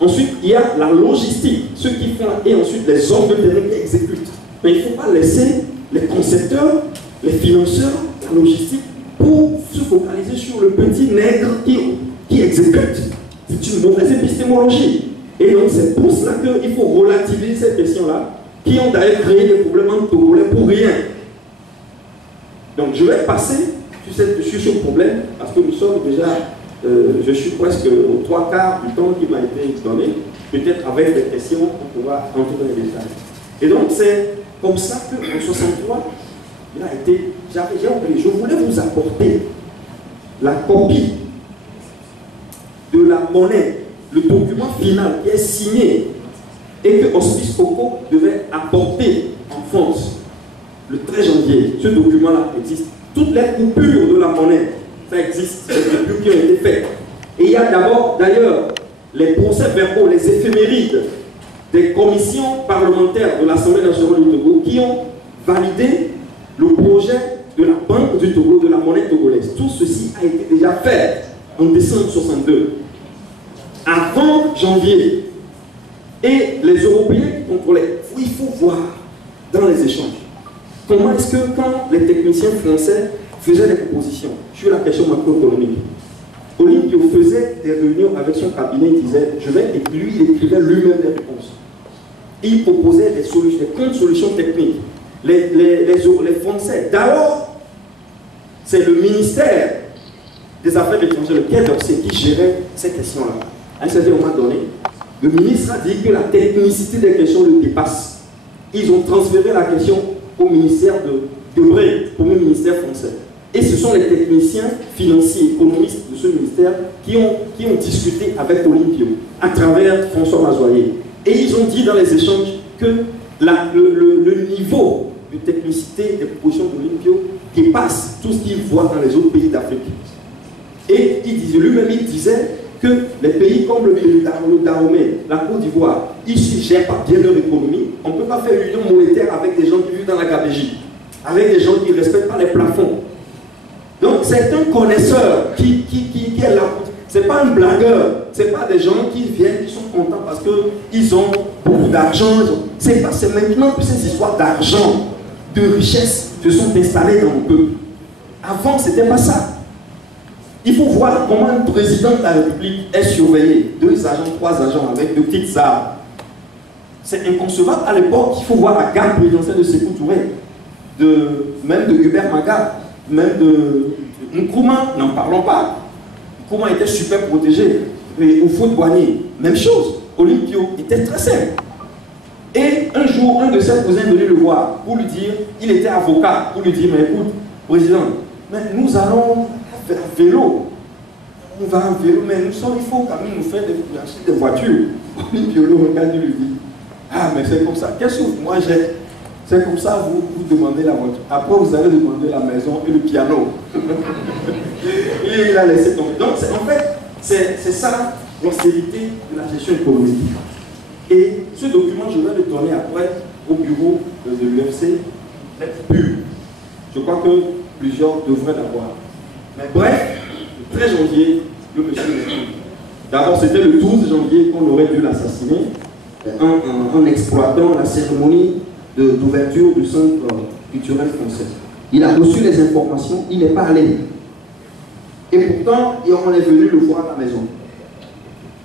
Ensuite, il y a la logistique, ceux qui font, et ensuite les hommes de terrain qui exécutent. Mais il ne faut pas laisser les concepteurs, les financeurs, la logistique, pour se focaliser sur le petit nègre qui exécute. C'est une mauvaise épistémologie. Et donc c'est pour cela qu'il faut relativiser ces questions-là, qui ont d'ailleurs créé des problèmes en Togolais pour rien. Donc je vais passer sur ce problème, parce que nous sommes déjà, je suis presque aux 3/4 du temps qui m'a été donné. Peut-être avec des questions, on pourra rentrer dans les détails. Et donc c'est comme ça qu'en 63, il a été, j'ai oublié, je voulais vous apporter la copie de la monnaie, le document final qui est signé et que Hospice Coco devait apporter en France le 13 janvier. Ce document-là existe. Toutes les coupures de la monnaie, ça existe, les coupures qui ont été faites. Et il y a d'abord, d'ailleurs, les procès-verbaux, les éphémérides des commissions parlementaires de l'Assemblée nationale du Togo qui ont validé le projet de la Banque du Togo, de la monnaie togolaise. Tout ceci a été déjà fait. en décembre 62, avant janvier. Et les Européens contrôlaient. Il faut voir dans les échanges comment est-ce que quand les techniciens français faisaient des propositions sur la question macroéconomique, Olympio faisait des réunions avec son cabinet, il disait, je vais, et lui, il écrivait lui-même des réponses. Il proposait des solutions, des contre-solutions techniques. Les Français, d'abord, c'est le ministère des Affaires étrangères, le Quai d'Orsay, qui gérait ces questions-là. À un certain moment donné, le ministre a dit que la technicité des questions le dépasse. Ils ont transféré la question au ministère de Debré, premier ministère français. Et ce sont les techniciens financiers, économistes de ce ministère qui ont discuté avec Olympio à travers François Mazoyer. Et ils ont dit dans les échanges que le niveau de technicité des propositions d'Olympio dépasse tout ce qu'ils voient dans les autres pays d'Afrique. Et lui-même, il disait que les pays comme le Dahomey, la Côte d'Ivoire, ils ne gèrent pas bien leur économie. On ne peut pas faire une union monétaire avec des gens qui vivent dans la gabégie, avec des gens qui ne respectent pas les plafonds. Donc c'est un connaisseur qui est là. Ce n'est pas un blagueur. Ce n'est pas des gens qui viennent, qui sont contents parce qu'ils ont beaucoup d'argent. C'est maintenant que ces histoires d'argent, de richesse se sont installées dans le peuple. Avant, ce n'était pas ça. Il faut voir comment un président de la République est surveillé. 2 agents, 3 agents avec de petites armes. C'est inconcevable à l'époque. Il faut voir la garde présidentielle de Sékou Touré, même de Hubert Maga, même de Nkrumah, n'en parlons pas. Nkrumah était super protégé. Et au Fouet Boigny, même chose. Olympio était très simple. Et un jour, un de ses cousins est venu le voir pour lui dire, il était avocat, pour lui dire, mais écoute, président, mais nous allons faire un vélo. On va en vélo, mais il faut quand même nous faire des voitures. Olympio le regarde et lui dit, ah mais c'est comme ça. Qu'est-ce que moi j'ai? C'est comme ça, vous demandez la voiture. Après, vous allez demander la maison et le piano. Et il a laissé tomber. Donc, en fait, c'est ça l'ancienneté de la gestion économique. Et ce document, je vais le donner après au bureau de l'UFC, pur. Je crois que plusieurs devraient l'avoir. Mais bref, le 13 janvier, le monsieur est mort. D'abord, c'était le 12 janvier qu'on aurait dû l'assassiner en exploitant la cérémonie d'ouverture du centre culturel français. Il a reçu les informations, il n'est pas allé. Et pourtant, on est venu le voir à la maison.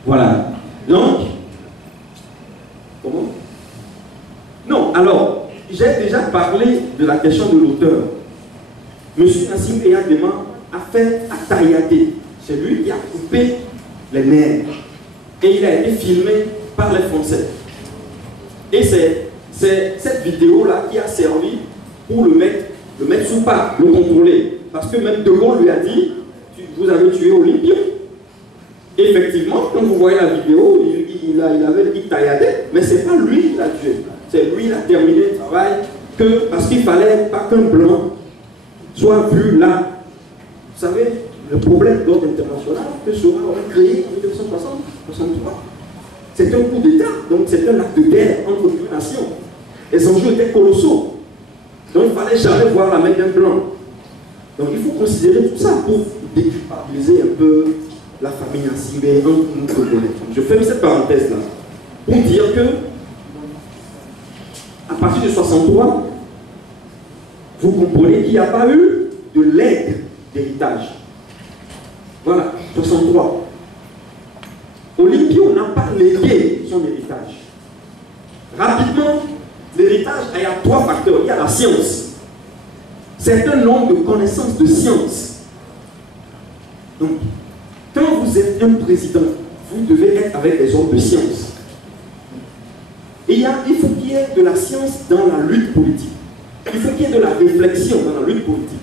Voilà. Donc, comment? Non, alors, j'ai déjà parlé de la question de l'auteur. Monsieur Nassim Eyadema a fait Atayade. C'est lui qui a coupé les nerfs. Et il a été filmé par les Français. Et c'est cette vidéo-là qui a servi pour le mettre sous pas, le contrôler. Parce que même De Gaulle lui a dit, vous avez tué Olympio. Effectivement, quand vous voyez la vidéo, il avait dit tailladé, mais c'est pas lui qui l'a tué. C'est lui qui a terminé le travail parce qu'il fallait pas qu'un blanc soit vu là. Vous savez, le problème d'ordre international que Sora aurait créé en 1960-63. C'est un coup d'État, donc c'est un acte de guerre entre deux nations. Les enjeux étaient colossaux. Donc il ne fallait jamais voir la main d'un blanc. Donc il faut considérer tout ça pour déculpabiliser un peu la famille Nassimé entre nous Congolais. Je ferme cette parenthèse-là pour dire que à partir de 63, vous comprenez qu'il n'y a pas eu de legs d'héritage. Voilà, 63. Olympio n'a pas légué son héritage. Rapidement, l'héritage, il y a 3 facteurs. Il y a la science. C'est un nombre de connaissances de science. Donc, quand vous êtes un président, vous devez être avec des hommes de science. Et il faut qu'il y ait de la science dans la lutte politique. Il faut qu'il y ait de la réflexion dans la lutte politique.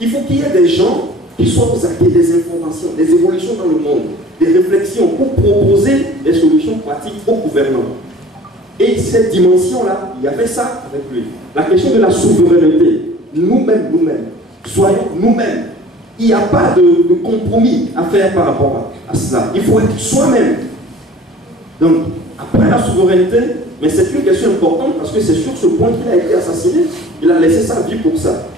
Il faut qu'il y ait des gens qui soient aux aguets des informations, des évolutions dans le monde, des réflexions pour proposer des solutions pratiques au gouvernement. Et cette dimension-là, il y avait ça avec lui. La question de la souveraineté, nous-mêmes, soyons nous-mêmes. Il n'y a pas de compromis à faire par rapport à cela. Il faut être soi-même. Donc, après la souveraineté, mais c'est une question importante parce que c'est sur ce point qu'il a été assassiné. Il a laissé sa vie pour ça.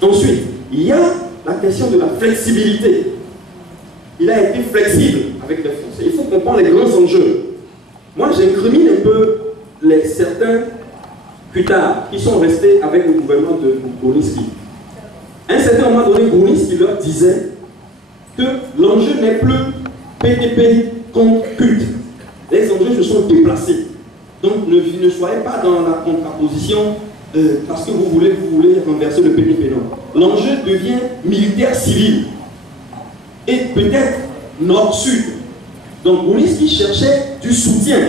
Ensuite, il y a la question de la flexibilité. il a été flexible avec les Français. Il faut comprendre les grands enjeux. Moi, j'incrimine un peu certains Kutas qui sont restés avec le gouvernement de Bruniski. À un certain moment donné, Bruniski leur disait que l'enjeu n'est plus PDP contre culte. Les enjeux se sont déplacés. Donc ne soyez pas dans la contraposition parce que vous voulez renverser le PDP. Non. L'enjeu devient militaire-civil. Et peut-être nord-sud. Donc Bruniski cherchait du soutien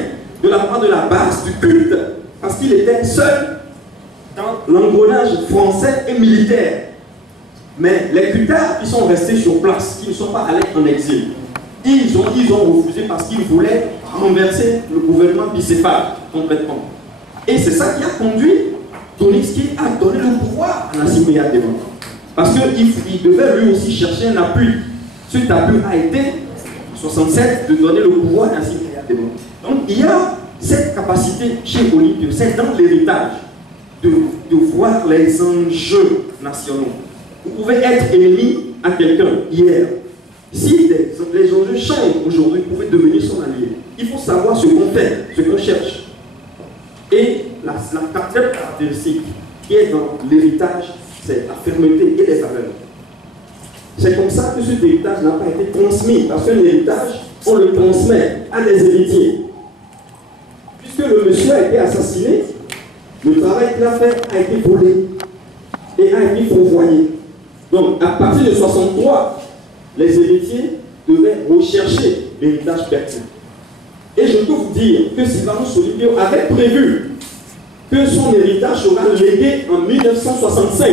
de la part de la base du culte parce qu'il était seul dans l'engrenage français et militaire. Mais les Kutas qui sont restés sur place, qui ne sont pas allés en exil, ils ont refusé parce qu'ils voulaient renverser le gouvernement bicéphale complètement. Et c'est ça qui a conduit Bruniski à donner le pouvoir à Nassim Yadema. Parce qu'il devait lui aussi chercher un appui. Cet appui a été, en 1967, de donner le pouvoir à Nassim Yadema. Donc il y a cette capacité chez Olympio, c'est dans l'héritage de voir les enjeux nationaux. Vous pouvez être ennemi à quelqu'un hier. Si les enjeux changent aujourd'hui, vous pouvez devenir son allié. Il faut savoir ce qu'on fait, ce qu'on cherche. Et la quatrième caractéristique qui est dans l'héritage, c'est la fermeté et les valeurs. C'est comme ça que cet héritage n'a pas été transmis, parce que l'héritage, on le transmet à des héritiers. Puisque le monsieur a été assassiné, le travail qu'il a fait a été volé et a été fourvoyé. Donc, à partir de 1963, les héritiers devaient rechercher l'héritage perdu. Et je peux vous dire que Sylvanus Olympio avait prévu que son héritage sera légué en 1965.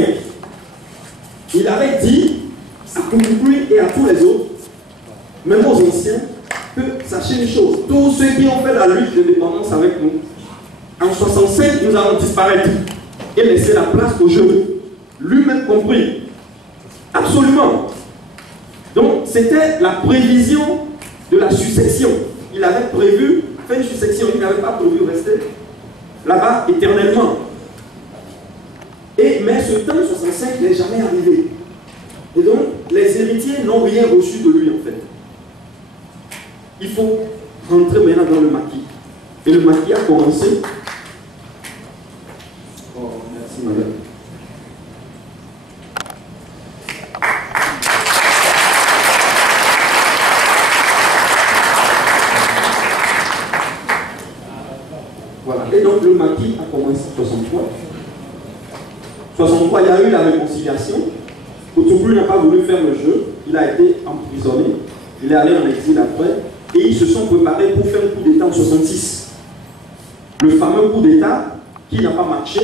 Il avait dit à Koukoui et à tous les autres, même aux anciens, que sachez une chose, tous ceux qui ont fait la lutte d'indépendance avec nous, en 1965, nous allons disparaître et laisser la place aux jeunes, lui-même compris. Absolument. Donc, c'était la prévision de la succession. Il avait prévu faire une succession, il n'avait pas prévu rester là-bas éternellement. Mais ce temps 65 n'est jamais arrivé. Et donc, les héritiers n'ont rien reçu de lui en fait. Il faut rentrer maintenant dans le maquis. Et le maquis a commencé. Oh, merci madame. Voilà. Et donc le maquis a commencé en 63. 63, il y a eu la réconciliation. Koutoubou n'a pas voulu faire le jeu. Il a été emprisonné. Il est allé en exil après. Et ils se sont préparés pour faire un coup d'État en 66. Le fameux coup d'État qui n'a pas marché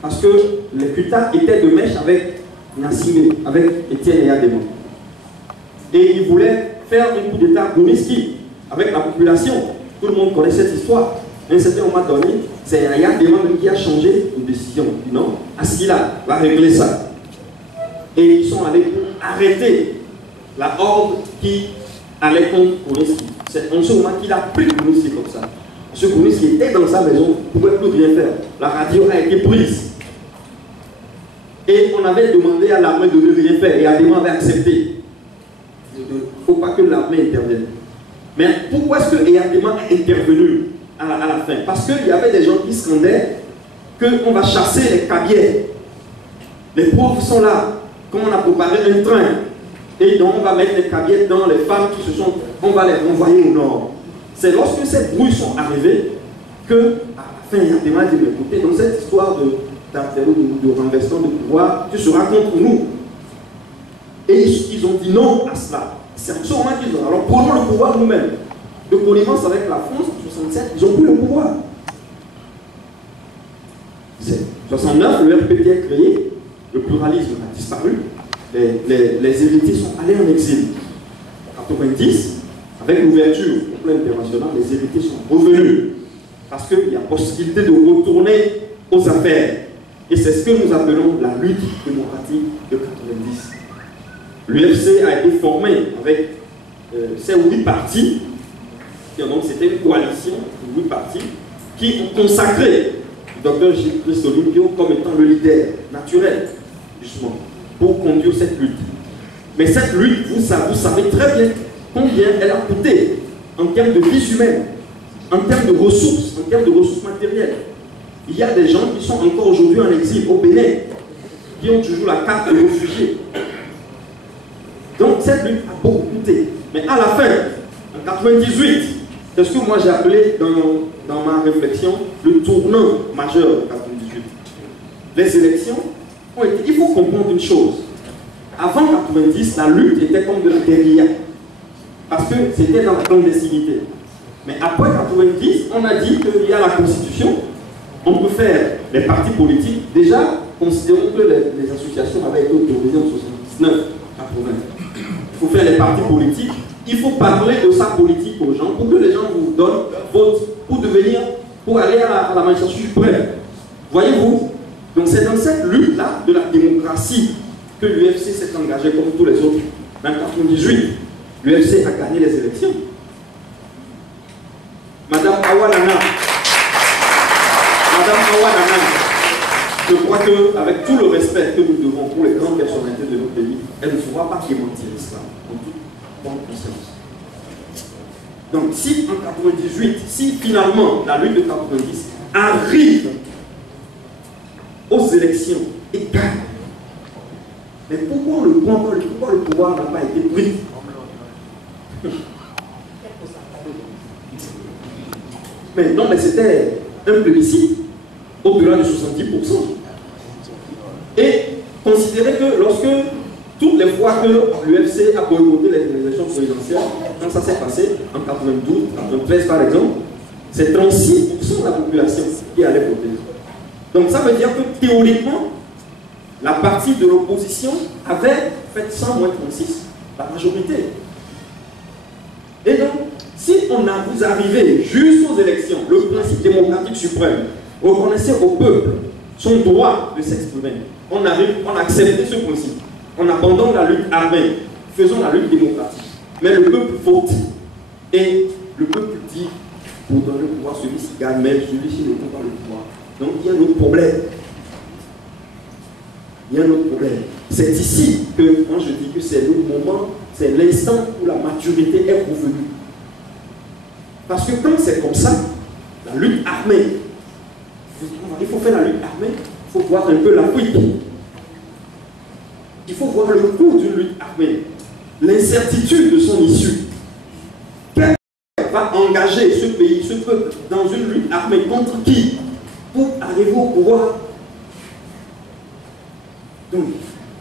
parce que les Kutas étaient de mèche avec Nassimé, avec Étienne Yadema. Et ils voulaient faire un coup d'État Bruniski avec la population. Tout le monde connaît cette histoire. À un certain moment donné, c'est Yadema qui a changé de décision. Non, Asila va régler ça. Et ils sont allés pour arrêter la horde qui allait contre Bruniski. C'est en ce moment qu'il a pris Bruniski comme ça. Ce Bruniski était dans sa maison, ne pouvait plus rien faire. La radio a été prise. Et on avait demandé à l'armée de ne rien faire. Et Yadema avait accepté. Il ne faut pas que l'armée intervienne. Mais pourquoi est-ce que Yadema est intervenu à la fin? Parce qu'il y avait des gens qui scandaient qu'on va chasser les cabiais. Les pauvres sont là. Comme on a préparé un train. Et donc on va mettre les cabiais dans les femmes qui se sont... On va les renvoyer au nord. C'est lorsque ces bruits sont arrivés que, à la fin, Yadema dit, écoutez, dans cette histoire de renversement de pouvoir, tu seras contre nous. Et ils ont dit non à cela. C'est en ce moment qu'ils ont. Alors prenons le pouvoir nous-mêmes. De connivence avec la France, en 67, ils ont pris le pouvoir. En 69, le RPT est créé, le pluralisme a disparu, les héritiers sont allés en exil. En 90, avec l'ouverture au plan international, les héritiers sont revenus. Parce qu'il y a possibilité de retourner aux affaires. Et c'est ce que nous appelons la lutte démocratique de 90. L'UFC a été formé avec ces 8 partis. Donc c'était une coalition de 8 partis qui ont consacré le Dr Gilles-Christ Olympio comme étant le leader naturel, justement, pour conduire cette lutte. Mais cette lutte, vous savez très bien combien elle a coûté en termes de vie humaine, en termes de ressources matérielles. Il y a des gens qui sont encore aujourd'hui en exil au Bénin, qui ont toujours la carte de réfugiés. Donc cette lutte a beaucoup coûté. Mais à la fin, en 98, c'est ce que moi j'ai appelé dans ma réflexion le tournant majeur de 98. Les élections ont été... Il faut comprendre une chose. Avant 90, la lutte était comme de la guérilla. Parce que c'était dans la clandestinité. Mais après 90, on a dit qu'il y a la Constitution, on peut faire les partis politiques. Déjà, considérons que les associations avaient été autorisées en 79, 80. Il faut faire les partis politiques. Il faut parler de sa politique aux gens pour que les gens vous donnent vote pour aller à la magistrature suprême. Voyez-vous? Donc c'est dans cette lutte-là de la démocratie que l'UFC s'est engagé comme tous les autres. En 1998, l'UFC a gagné les élections. Madame Awanana, je crois qu'avec tout le respect que nous devons pour les grandes personnalités de notre pays, elle ne pourra pas démentir cela en toute bonne conscience. Donc si en 98, si finalement la lutte de 90 arrive aux élections et gagne, mais pourquoi le pouvoir n'a pas été pris? Mais non, mais c'était un plébiscite au-delà de 70%. Et considérez que lorsque, toutes les fois que l'UFC a boycotté les élections présidentielles, quand ça s'est passé, en 92, 93 par exemple, c'est 36% de la population qui allait voter. Donc ça veut dire que théoriquement, la partie de l'opposition avait fait 100 moins 36, la majorité. Et donc, si vous arrivez jusqu'aux élections, le principe démocratique suprême reconnaissait au peuple son droit de s'exprimer. On a accepté ce principe. On abandonne la lutte armée, faisons la lutte démocratique. Mais le peuple vote. Et le peuple dit, pour donner le pouvoir, celui-ci gagne, mais celui-ci ne prend pas le pouvoir. Donc il y a un autre problème. Il y a un autre problème. C'est ici que, quand je dis que c'est le moment, c'est l'instant où la maturité est revenue. Parce que quand c'est comme ça, la lutte armée, il faut faire la lutte armée, il faut voir un peu la fuite. Il faut voir le coût d'une lutte armée, l'incertitude de son issue. Quel va engager ce pays, ce peuple, dans une lutte armée contre qui? Pour arriver au pouvoir. Donc,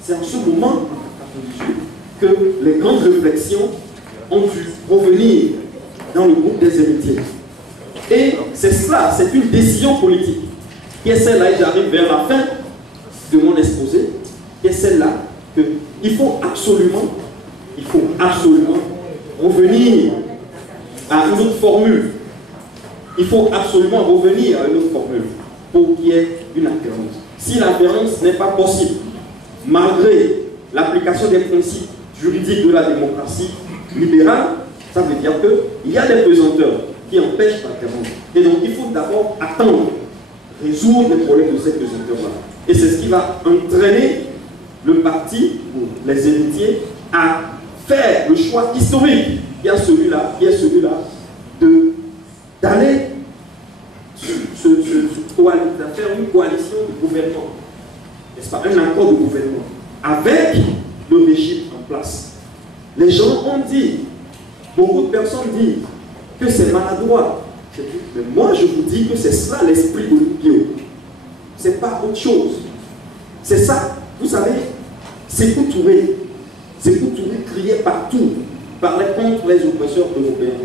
c'est en ce moment, que les grandes réflexions ont dû revenir dans le groupe des héritiers. Et c'est cela, c'est une décision politique, qui est celle-là, et j'arrive vers la fin de mon exposé, qui est celle-là, qu'il faut absolument revenir à une autre formule. Il faut absolument revenir à une autre formule pour qu'il y ait une alternance. Si l'alternance n'est pas possible, malgré l'application des principes juridiques de la démocratie libérale, ça veut dire qu'il y a des pesanteurs qui empêchent l'alternance. Et donc il faut d'abord attendre, résoudre les problèmes de ces pesanteurs-là. Et c'est ce qui va entraîner le parti, ou les héritiers, à faire le choix historique qui est celui-là d'aller faire une coalition de gouvernement, n'est-ce pas, un accord de gouvernement avec le régime en place. Les gens ont dit, beaucoup de personnes disent que c'est maladroit. Mais moi je vous dis que c'est ça l'esprit de l'UPIO. C'est pas autre chose. C'est ça, vous savez, Sékou Touré criait partout, parlait contre les oppresseurs européens.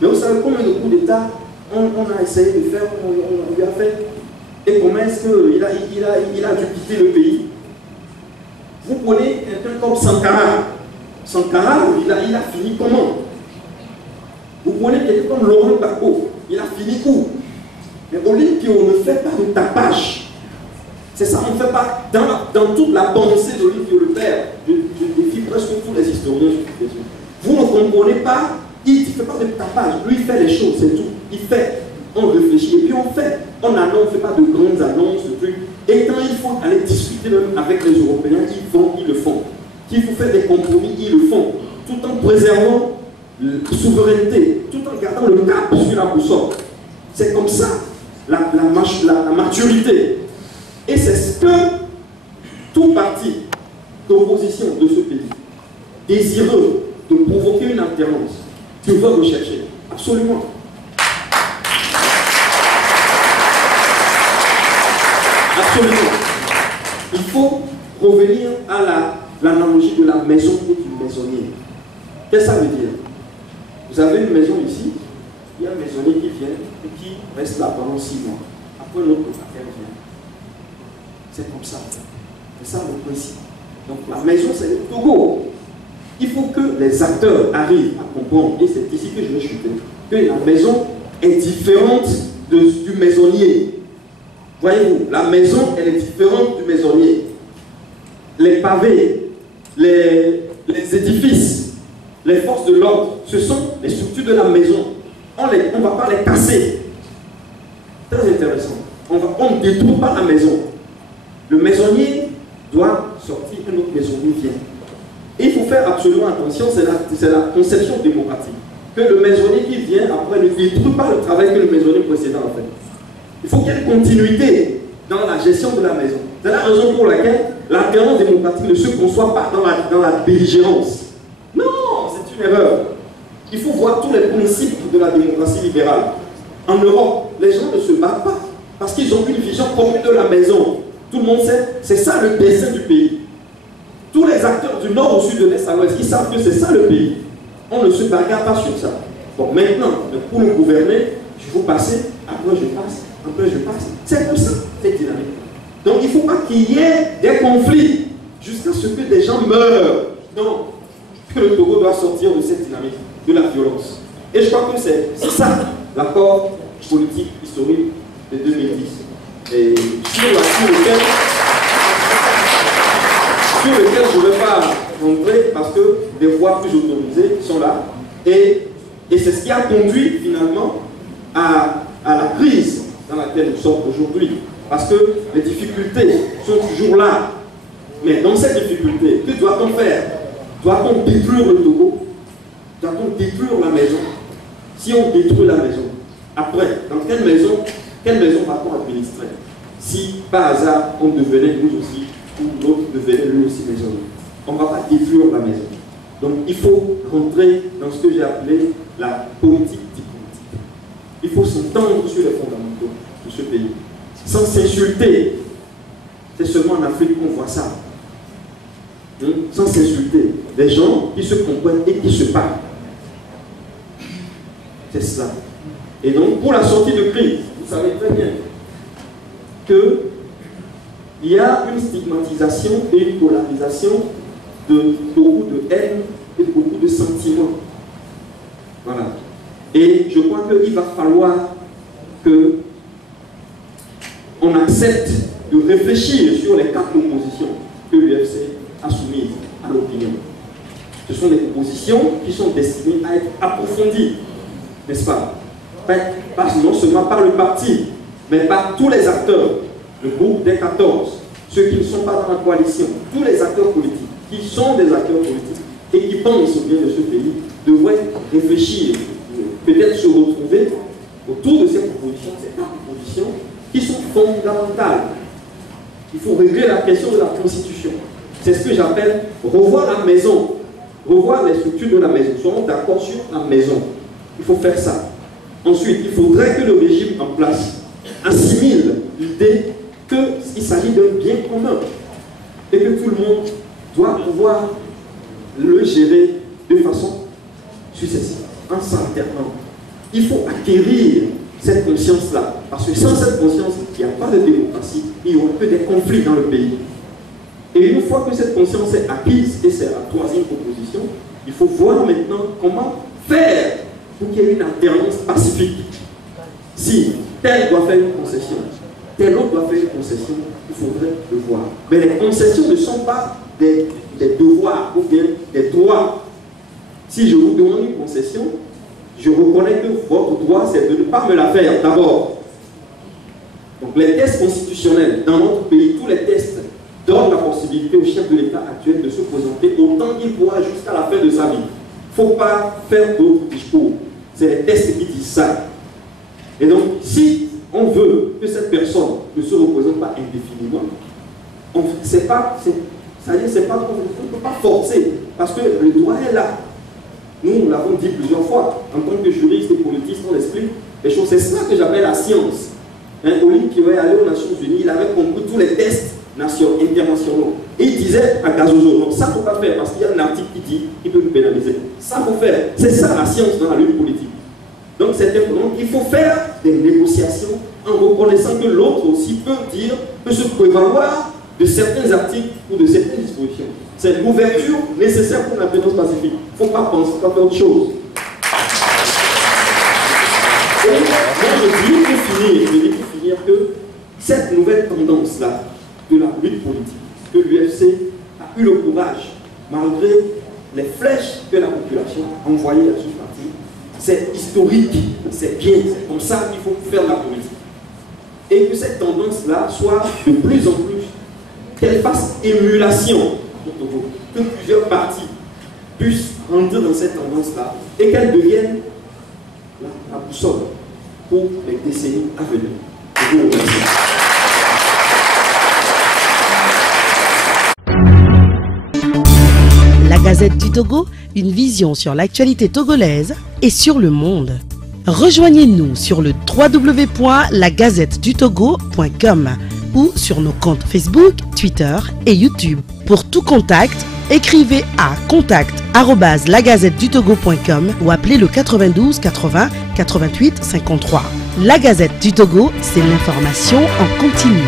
Mais vous savez combien de coups d'État on a essayé de faire, on lui a fait, et comment est-ce qu'il a dû quitter le pays? Vous prenez quelqu'un comme Sankara. Sankara, il a fini comment? Vous prenez quelqu'un comme Laurent Gbagbo, il a fini où? Mais au lieu qu'on ne fait pas de tapage, c'est ça, on ne fait pas dans toute la pensée d'Olivier Le Père, je défie presque tous les historiens sur cette question. Vous ne comprenez pas, il ne fait pas de tapage, lui il fait les choses, c'est tout. Il fait, on réfléchit, et puis on fait. On annonce, on ne fait pas de grandes annonces, de trucs. Et quand il faut aller discuter même avec les Européens, ils le font. Qu'il faut faire des compromis, ils le font. Tout en préservant souveraineté, tout en gardant le cap sur la boussole. C'est comme ça la maturité. Et c'est ce que tout parti d'opposition de ce pays, désireux de provoquer une alternance, devrait rechercher. Absolument. Absolument. Il faut revenir à l'analogie de la maison et du maisonnier. Qu'est-ce que ça veut dire? Vous avez une maison ici, il y a un maisonnier qui vient et qui reste là pendant 6 mois. Après, l'autre locataire vient. C'est comme ça. C'est ça le principe. Donc la maison, c'est le Togo. Il faut que les acteurs arrivent à comprendre, et c'est ici que je vais chuter, que la maison est différente du maisonnier. Voyez-vous, la maison, elle est différente du maisonnier. Les pavés, les édifices, les forces de l'ordre, ce sont les structures de la maison. On ne va pas les casser. Très intéressant. On ne détruit pas la maison. Le maisonnier doit sortir, un autre maisonnier vient. Et il faut faire absolument attention, c'est la conception démocratique. Que le maisonnier qui vient après ne détruit pas le travail que le maisonnier précédent a fait. Il faut qu'il y ait une continuité dans la gestion de la maison. C'est la raison pour laquelle l'alternance démocratique ne se conçoit pas dans la belligérance. Non, c'est une erreur. Il faut voir tous les principes de la démocratie libérale. En Europe, les gens ne se battent pas parce qu'ils ont une vision commune de la maison. Tout le monde sait, c'est ça le dessin du pays. Tous les acteurs du nord au sud, de l'est à l'ouest, ils savent que c'est ça le pays. On ne se bagarre pas sur ça. Donc maintenant, pour nous gouverner, il faut passer, après je passe, après je passe. C'est comme ça, c'est dynamique. Donc il ne faut pas qu'il y ait des conflits jusqu'à ce que des gens meurent. Non, que le Togo doit sortir de cette dynamique, de la violence. Et je crois que c'est ça l'accord politique historique de 2010. Et sur lequel je ne vais pas rentrer parce que des voix plus autorisées sont là. Et c'est ce qui a conduit finalement à la crise dans laquelle nous sommes aujourd'hui. Parce que les difficultés sont toujours là. Mais dans cette difficulté, que doit-on faire? Doit-on détruire le Togo? Doit-on détruire la maison? Si on détruit la maison, après, dans quelle maison va-t-on administrer? Si par hasard on devenait nous aussi, ou l'autre devenait lui aussi maisonnier. On ne va pas détruire la maison. Donc il faut rentrer dans ce que j'ai appelé la politique diplomatique. Il faut s'entendre sur les fondamentaux de ce pays, sans s'insulter. C'est seulement en Afrique qu'on voit ça. Sans s'insulter. Des gens qui se comprennent et qui se parlent. C'est cela. Et donc, pour la sortie de crise, vous savez très bien qu'il y a une stigmatisation et une polarisation de beaucoup de haine et beaucoup de sentiments. Voilà. Et je crois qu'il va falloir qu'on accepte de réfléchir sur les 4 propositions que l'UFC a soumises à l'opinion. Ce sont des propositions qui sont destinées à être approfondies, n'est-ce pas? Non seulement par le parti, mais par tous les acteurs, le groupe des 14, ceux qui ne sont pas dans la coalition, tous les acteurs politiques, qui sont des acteurs politiques et qui pensent au bien de ce pays, devraient réfléchir, peut-être se retrouver autour de ces propositions, ces 4 propositions qui sont fondamentales. Il faut régler la question de la Constitution. C'est ce que j'appelle revoir la maison, revoir les structures de la maison. Soyons d'accord sur la maison. Il faut faire ça. Ensuite, il faudrait que le régime en place assimile l'idée qu'il s'agit d'un bien commun et que tout le monde doit pouvoir le gérer de façon successive, en s'alternant. Il faut acquérir cette conscience-là, parce que sans cette conscience, il n'y a pas de démocratie, il n'y aura que des conflits dans le pays. Et une fois que cette conscience est acquise, et c'est la 3e proposition, il faut voir maintenant comment faire pour qu'il y ait une alternance pacifique. Si tel doit faire une concession, tel autre doit faire une concession, il faudrait le voir. Mais les concessions ne sont pas des devoirs ou bien des droits. Si je vous demande une concession, je reconnais que votre droit, c'est de ne pas me la faire d'abord. Donc les tests constitutionnels dans notre pays, tous les tests donnent la possibilité au chef de l'État actuel de se présenter autant qu'il pourra jusqu'à la fin de sa vie. Il ne faut pas faire d'autres discours. C'est les textes qui disent ça. Et donc, si on veut que cette personne ne se représente pas indéfiniment, c'est pas, c'est pas, on ne peut pas forcer, parce que le droit est là. Nous l'avons dit plusieurs fois, en tant que juriste et politiste, on explique les choses. C'est ça que j'appelle la science. Oli qui est allé aux Nations Unies, il avait compris tous les tests internationaux. Et il disait à Gazozo, non, ça ne faut pas faire, parce qu'il y a un article qui dit qu'il peut nous pénaliser. Ça, il faut faire. C'est ça la science dans la lutte politique. Donc, il faut faire des négociations en reconnaissant que l'autre aussi peut se prévaloir de certains articles ou de certaines dispositions. C'est l'ouverture nécessaire pour la défense pacifique. Il ne faut pas penser à faire autre chose. Et moi, je dis pour finir que cette nouvelle tendance-là de la lutte politique, que l'UFC a eu le courage, malgré les flèches que la population a envoyées à ce parti, c'est historique, c'est bien, c'est comme ça qu'il faut faire la politique. Et que cette tendance-là soit de plus en plus, qu'elle fasse émulation, que plusieurs partis puissent rentrer dans cette tendance-là et qu'elle devienne la boussole pour les décennies à venir. Je vous remercie. La Gazette du Togo, une vision sur l'actualité togolaise et sur le monde. Rejoignez-nous sur le www.lagazettedutogo.com ou sur nos comptes Facebook, Twitter et YouTube. Pour tout contact, écrivez à contact@lagazettedutogo.com ou appelez le 92 80 88 53. La Gazette du Togo, c'est l'information en continu.